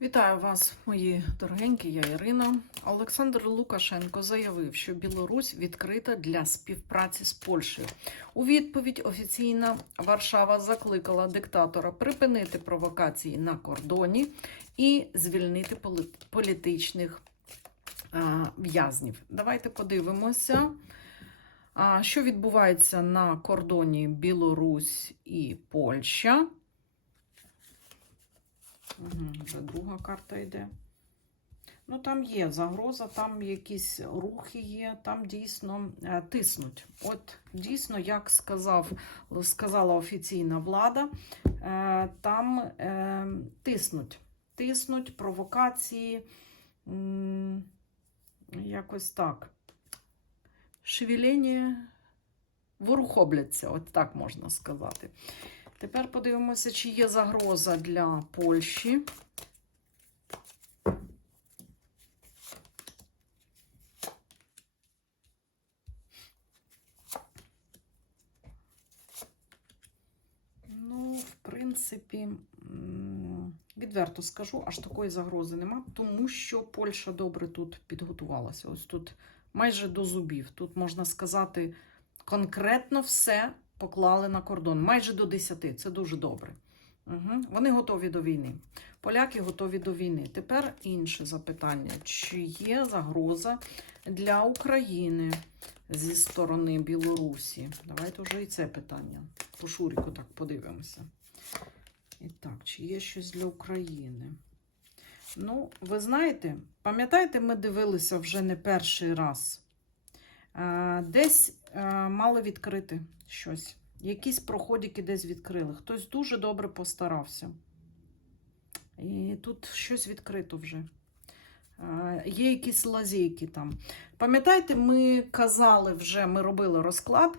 Вітаю вас, мої дорогенькі, я Ірина. Олександр Лукашенко заявив, що Білорусь відкрита для співпраці з Польщею. У відповідь офіційна Варшава закликала диктатора припинити провокації на кордоні і звільнити політичних в'язнів. Давайте подивимося, що відбувається на кордоні Білорусь і Польща. Угу, вже друга карта йде. Ну, там є загроза, там якісь рухи є, там дійсно е, тиснуть. От дійсно, як сказав, сказала офіційна влада, е, там е, тиснуть. Тиснуть провокації, якось так. Шевелення ворухобляться, от так можна сказати. Тепер подивимося, чи є загроза для Польщі. Ну, в принципі, відверто скажу, аж такої загрози нема, тому що Польща добре тут підготувалася. Ось тут майже до зубів. Тут можна сказати конкретно все поклали на кордон. Майже до 10. Це дуже добре. Угу. Вони готові до війни. Поляки готові до війни. Тепер інше запитання: чи є загроза для України зі сторони Білорусі? Давайте вже і це питання. По Шуріку так подивимося. І так, чи є щось для України? Ну, ви знаєте, пам'ятаєте, ми дивилися вже не перший раз. Е, Десь е, мали відкрити щось. Якісь проходики десь відкрили. Хтось дуже добре постарався. І тут щось відкрито вже. Е, Є якісь лазейки там. Пам'ятаєте, ми казали вже, ми робили розклад,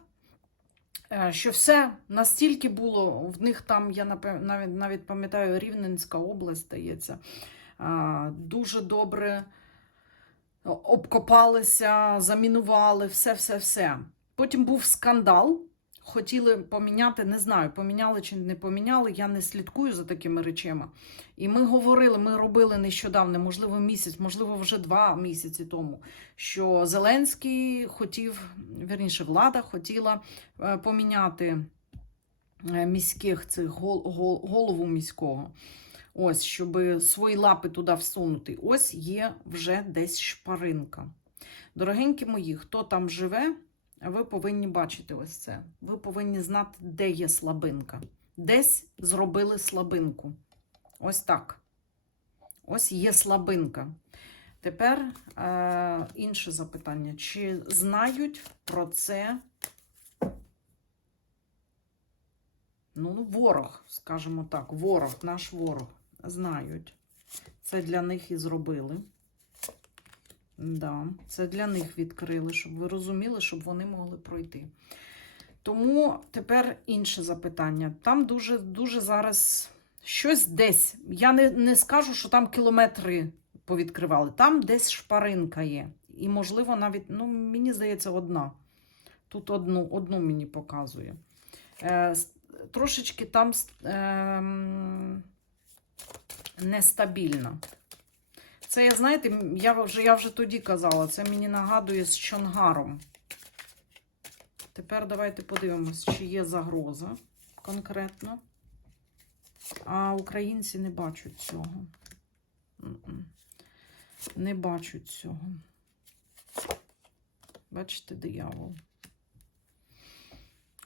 що все настільки було, в них там, я навіть, пам'ятаю, Рівненська область здається, дуже добре обкопалися, замінували, все-все-все. Потім був скандал. Хотіли поміняти, не знаю, поміняли чи не поміняли. Я не слідкую за такими речами. І ми говорили, ми робили нещодавно, можливо, місяць, можливо, вже два місяці тому, що Зеленський хотів, верніше, влада хотіла е, поміняти е, міських цих гол, гол, голову міського. Ось, щоб свої лапи туди всунути. Ось є вже десь шпаринка. Дорогенькі мої, хто там живе, ви повинні бачити ось це. Ви повинні знати, де є слабинка. Десь зробили слабинку. Ось так. Ось є слабинка. Тепер е, інше запитання. Чи знають про це ну, ну, ворог, скажімо так, ворог, наш ворог. Знають. Це для них і зробили. Да, це для них відкрили, щоб ви розуміли, щоб вони могли пройти. Тому тепер інше запитання. Там дуже, дуже зараз щось десь. Я не, не скажу, що там кілометри повідкривали. Там десь шпаринка є. І, можливо, навіть, ну, мені здається, одна. Тут одну, одну мені показує. Е, трошечки там е, нестабільно. Це, я, знаєте, я вже, я вже тоді казала, це мені нагадує з Чонгаром. Тепер давайте подивимось, чи є загроза конкретно. А українці не бачать цього. Не бачать цього. Бачите, диявол.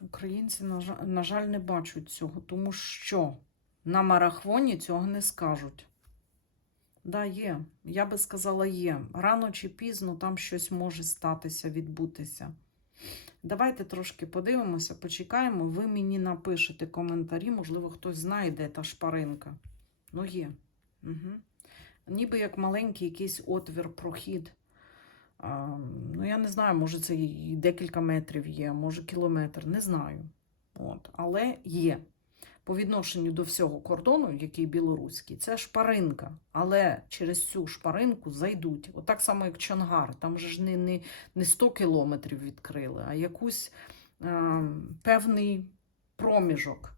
Українці, на жаль, не бачать цього, тому що на марафоні цього не скажуть. Да, є. Я би сказала, є. Рано чи пізно там щось може статися, відбутися. Давайте трошки подивимося, почекаємо. Ви мені напишете коментарі, можливо, хтось знає, де та шпаринка. Ну, є. Угу. Ніби як маленький якийсь отвір, прохід. А, ну, я не знаю, може це і декілька метрів є, може кілометр, не знаю. От. Але є. По відношенню до всього кордону, який білоруський, це шпаринка. Але через цю шпаринку зайдуть. От само, як Чонгар. Там же ж не, не, не 100 кілометрів відкрили, а якусь е, певний проміжок.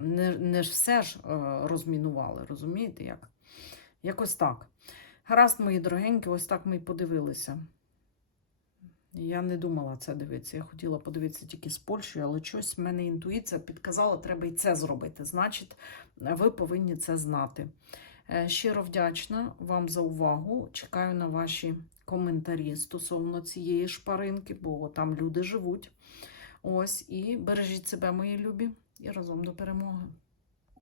Не, не все ж е, розмінували, розумієте як? Якось так. Гаразд, мої дорогенькі, ось так ми й подивилися. Я не думала це дивитися. Я хотіла подивитися тільки з Польщею, але щось в мене інтуїція підказала, треба і це зробити. Значить, ви повинні це знати. Е, Щиро вдячна вам за увагу. Чекаю на ваші коментарі стосовно цієї шпаринки, бо там люди живуть. Ось і бережіть себе, мої любі, і разом до перемоги.